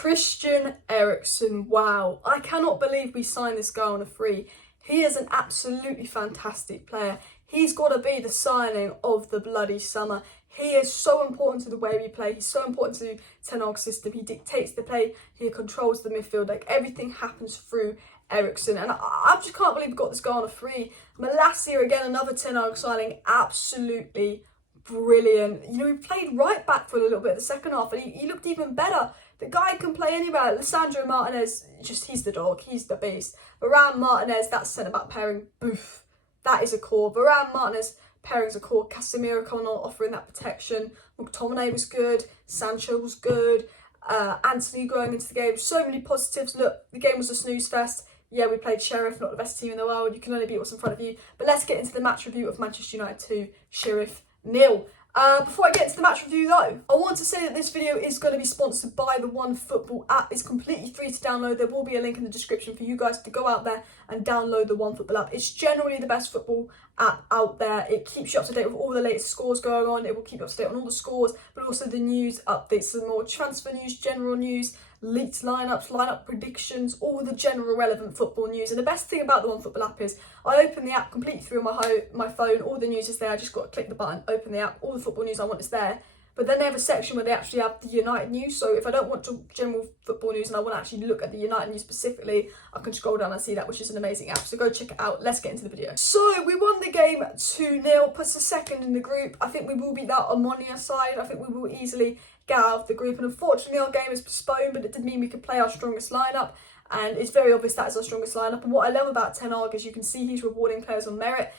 Christian Eriksen, wow. I cannot believe we signed this guy on a free. He is an absolutely fantastic player. He's got to be the signing of the bloody summer. He is so important to the way we play. He's so important to Ten Hag's system. He dictates the play. He controls the midfield. Like, everything happens through Eriksen. And I just can't believe we got this guy on a free. Malacia, again, another Ten Hag signing. Absolutely brilliant. You know, he played right back for a little bit in the second half, and he looked even better. The guy can play anywhere. Lisandro Martinez, he's the dog. He's the beast. Varane, Martinez, that centre-back pairing, boof. That is a core. Varane, Martinez, pairing's a core. Casemiro coming on, offering that protection. McTominay was good. Sancho was good. Anthony going into the game. So many positives. Look, the game was a snooze fest. Yeah, we played Sheriff, not the best team in the world. You can only beat what's in front of you. But let's get into the match review of Manchester United 2, Sheriff 0. Before I get into the match review though, I want to say that this video is going to be sponsored by the OneFootball app. It's completely free to download. There will be a link in the description for you guys to go out there and download the OneFootball app. It's generally the best football app out there. It keeps you up to date with all the latest scores going on. It will keep you up to date on all the scores, but also the news updates, some more transfer news, general news, leaked lineups, lineup predictions, all the general relevant football news. And the best thing about the OneFootball app is I open the app completely through my phone. All the news is there. I just got to click the button, open the app. All the football news I want is there. But then they have a section where they actually have the United news. So if I don't want to general football news and I want to actually look at the United news specifically, I can scroll down and see that, which is an amazing app. So go check it out. Let's get into the video. So we won the game 2-0, puts us second in the group. I think we will beat that Omonia side. I think we will easily get out of the group. And unfortunately our game is postponed, but it did mean we could play our strongest lineup. And it's very obvious that is our strongest lineup. And what I love about Ten Hag is you can see he's rewarding players on merit.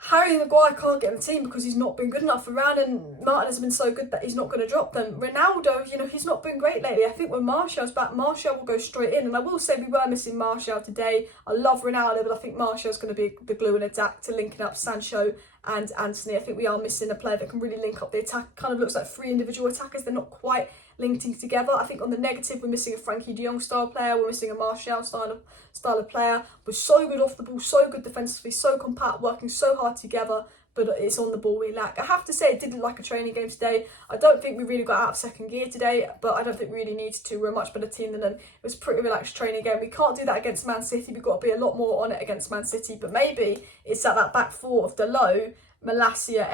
Harry Maguire can't get in the team because he's not been good enough. Varane and Martin has been so good that he's not going to drop them. Ronaldo, you know, he's not been great lately. I think when Martial's back, Martial will go straight in. And I will say we were missing Martial today. I love Ronaldo, but I think Martial's going to be the glue in attack to linking up Sancho and Anthony. I think we are missing a player that can really link up the attack. Kind of looks like three individual attackers. They're not quite linking together. I think on the negative, we're missing a Frankie de Jong style player. We're missing a Martial style of player. We're so good off the ball, so good defensively, so compact, working so hard together. But it's on the ball we lack. I have to say, it did look like a training game today. I don't think we really got out of second gear today, but I don't think we really needed to. We're a much better team than them. It was a pretty relaxed training game. We can't do that against Man City. We've got to be a lot more on it against Man City. But maybe it's at that back four of Dalot, Malacia,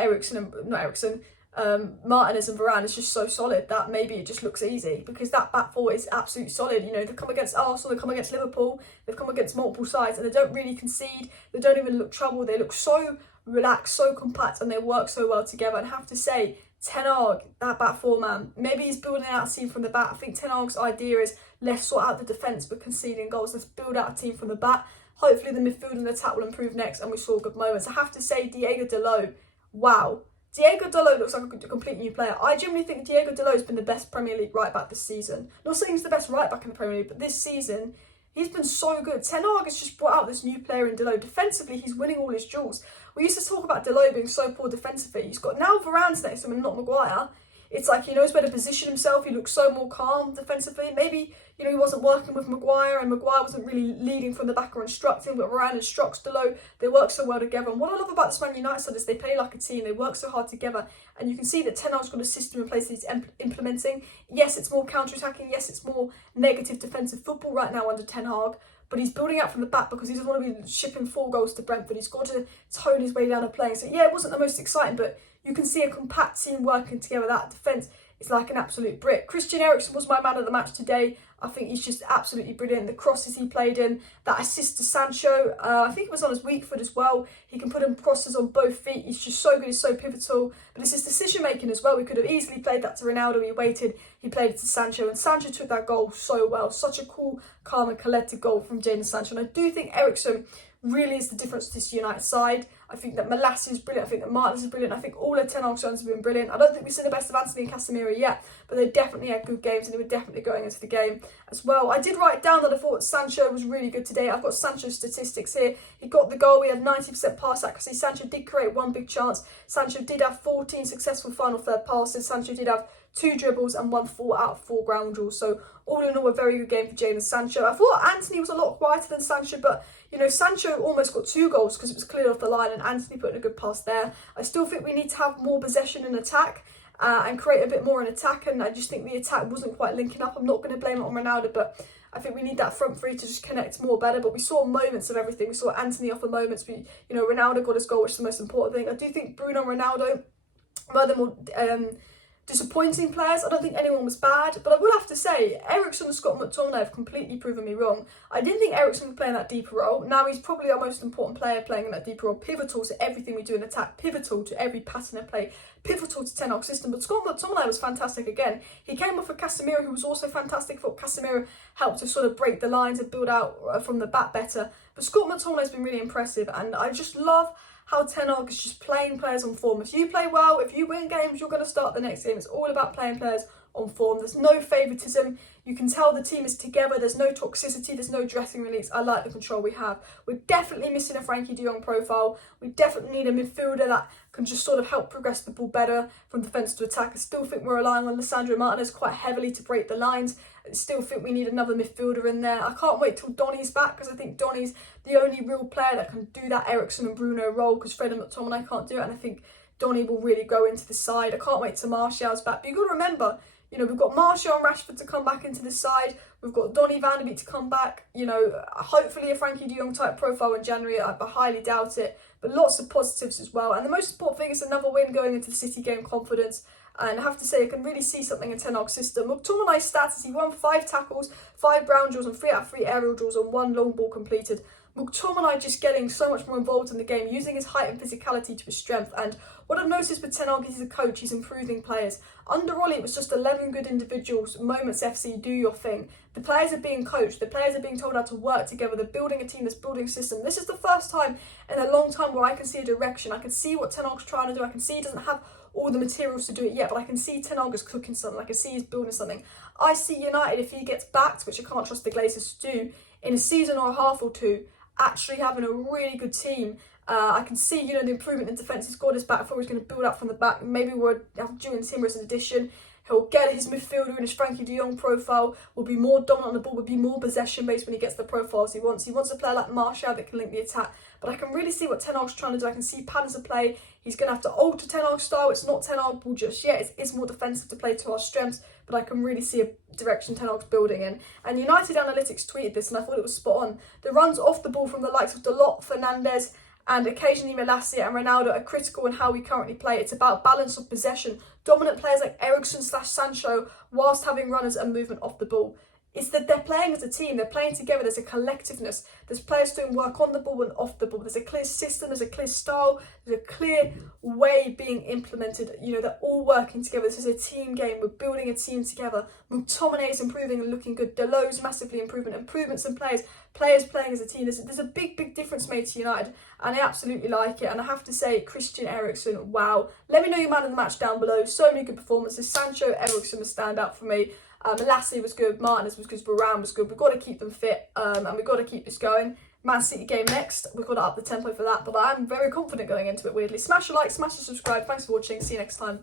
Martinez and Varane is just so solid that maybe it just looks easy, because that back four is absolutely solid. You know, they've come against Arsenal, they've come against Liverpool, they've come against multiple sides, and they don't really concede. They don't even look troubled. They look so relaxed, so compact, and they work so well together. And I have to say, Ten Hag, that back four man, maybe he's building out a team from the back. I think Ten Hag's idea is let's sort out the defence but conceding goals. Let's build out a team from the back. Hopefully the midfield and the attack will improve next, and we saw good moments. I have to say, Diego Dalot, wow. Diego Dalot looks like a complete new player. I genuinely think Diego Dalot has been the best Premier League right back this season. Not saying he's the best right back in the Premier League, but this season, he's been so good. Ten Hag has just brought out this new player in Dalot. Defensively, he's winning all his duels. We used to talk about Dalot being so poor defensively. He's got now Varane's next to him and not Maguire. It's like he knows where to position himself. He looks so more calm defensively. Maybe, you know, he wasn't working with Maguire and Maguire wasn't really leading from the back or instructing, but Varane instructs Dalot. They work so well together. And what I love about this Man United side is they play like a team. They work so hard together. And you can see that Ten Hag's got a system in place that he's implementing. Yes, it's more counter-attacking. Yes, it's more negative defensive football right now under Ten Hag. But he's building out from the back because he doesn't want to be shipping 4 goals to Brentford. He's got to tone his way down and playing. So yeah, it wasn't the most exciting, but you can see a compact team working together. That defence is like an absolute brick. Christian Eriksen was my man of the match today. I think he's just absolutely brilliant. The crosses he played in, that assist to Sancho, I think it was on his weak foot as well. He can put in crosses on both feet. He's just so good, he's so pivotal. But it's his decision making as well. We could have easily played that to Ronaldo. He waited, he played it to Sancho, and Sancho took that goal so well. Such a cool, calm and collected goal from JADON Sancho. And I do think Eriksen really is the difference to this United side. I think that Malacia is brilliant. I think that Martinez is brilliant. I think all the Ten Hag signs have been brilliant. I don't think we've seen the best of Anthony and Casemiro yet, but they definitely had good games and they were definitely going into the game as well. I did write down that I thought Sancho was really good today. I've got Sancho's statistics here. He got the goal. We had 90% pass accuracy. Sancho did create 1 big chance. Sancho did have 14 successful final third passes. Sancho did have 2 dribbles and 1 4 out of 4 ground rules. So all in all, a very good game for JADON Sancho. I thought Anthony was a lot quieter than Sancho, but you know, Sancho almost got 2 goals because it was cleared off the line and Anthony put in a good pass there. I still think we need to have more possession and attack. and create a bit more in attack, and I just think the attack wasn't quite linking up. I'm not going to blame it on Ronaldo, but I think we need that front three to just connect more better. But we saw moments of everything. We saw Anthony offer moments. Ronaldo got his goal, which is the most important thing. I do think Bruno and Ronaldo were the more disappointing players. I don't think anyone was bad, but I will have to say, Eriksen and Scott McTominay have completely proven me wrong. I didn't think Eriksen would play in that deeper role. Now he's probably our most important player playing in that deeper role, pivotal to everything we do in attack, pivotal to every pattern of play, pivotal to Ten Hag's system. But Scott McTominay was fantastic again. He came off of Casemiro, who was also fantastic. I thought Casemiro helped to sort of break the lines and build out from the back better. But Scott McTominay's been really impressive, and I just love how Ten Hag is just playing players on form. If you play well, if you win games, you're going to start the next game. It's all about playing players on form. There's no favouritism. You can tell the team is together. There's no toxicity. There's no dressing room leaks. I like the control we have. We're definitely missing a Frankie de Jong profile. We definitely need a midfielder that can just sort of help progress the ball better from defence to attack. I still think we're relying on Lisandro Martinez quite heavily to break the lines. I still think we need another midfielder in there. I can't wait till Donny's back, because I think Donny's the only real player that can do that Eriksen and Bruno role, because Fred and McTominay can't do it, and I think Donny will really go into the side. I can't wait till Martial's back. But you've got to remember, we've got Martial and Rashford to come back into the side. We've got Donny van de Beek to come back. Hopefully a Frankie de Jong type profile in January. I highly doubt it. But lots of positives as well. And the most important thing is another win going into the City game, confidence. And I have to say, I can really see something in Ten Hag's system. McTominay's stats is he won 5 tackles, 5 ground duels, and 3 out of 3 aerial duels, and 1 long ball completed. McTominay just getting so much more involved in the game, using his height and physicality to his strength. And what I've noticed with Ten Hag is, as a coach, he's improving players. Under Ollie, it was just 11 good individuals, moments FC, do your thing. The players are being coached, the players are being told how to work together, they're building a team, that's building a system. This is the first time in a long time where I can see a direction. I can see what Ten Hag's trying to do. I can see he doesn't have all the materials to do it yet, but I can see Ten Hag is cooking something. I can see he's building something. I see United, if he gets backed, which I can't trust the Glazers to do, in a season or a half or two, actually having a really good team. I can see, the improvement in defence. He's got his back four. He's going to build up from the back. Maybe we'll have Julian Timber as an addition. He'll get his midfielder in his Frankie de Jong profile, will be more dominant on the ball, will be more possession-based when he gets the profiles he wants. He wants a player like Martial that can link the attack. But I can really see what Ten Hag's trying to do. I can see patterns of play. He's going to have to alter Ten Hag's style. It's not Ten Hag ball just yet. It's more defensive to play to our strengths. But I can really see a direction Ten Hag's building in. And United Analytics tweeted this, and I thought it was spot on. The runs off the ball from the likes of Dalot, Fernandes, and occasionally Malacia and Ronaldo are critical in how we currently play. It's about balance of possession. Dominant players like Eriksen/Sancho, whilst having runners and movement off the ball. It's that they're playing as a team, they're playing together, there's a collectiveness, there's players doing work on the ball and off the ball, there's a clear system, there's a clear style, there's a clear way being implemented. They're all working together. This is a team game, we're building a team together. McTominay is improving and looking good, Dalot's massively improving, improvements in players playing as a team. There's a big difference made to United, and I absolutely like it. And I have to say, Christian Eriksen, wow. Let me know your man of the match down below. So many good performances. Sancho, Eriksen was stand out for me. Lassie was good, Martinez was good, Varane was good. We've got to keep them fit, and we've got to keep this going. Man City game next. We've got to up the tempo for that, but I'm very confident going into it, weirdly. Smash a like, smash a subscribe. Thanks for watching. See you next time.